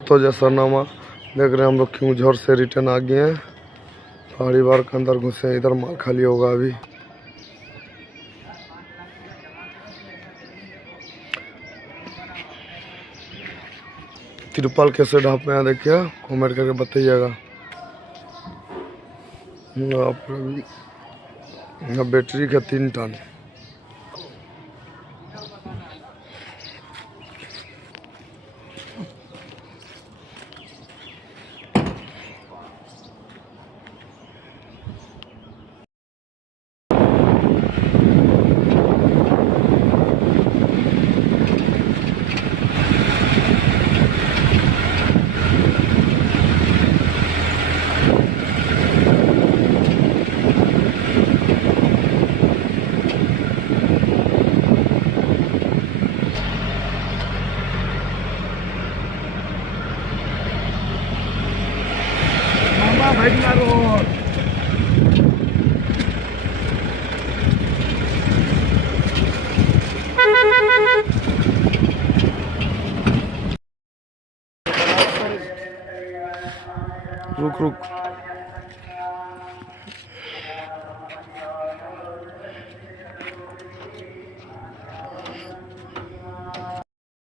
तो जैसरनामा देख रहे हैं हम लोग क्योंझोर से रिटर्न आ गए हैं। पहाड़ी बार के अंदर घुसे हैं, इधर माल खाली होगा अभी। तिरपाल कैसे ढाप में देखिए, कमेंट करके बताइएगा। बैटरी का 3 टन। रुक रुक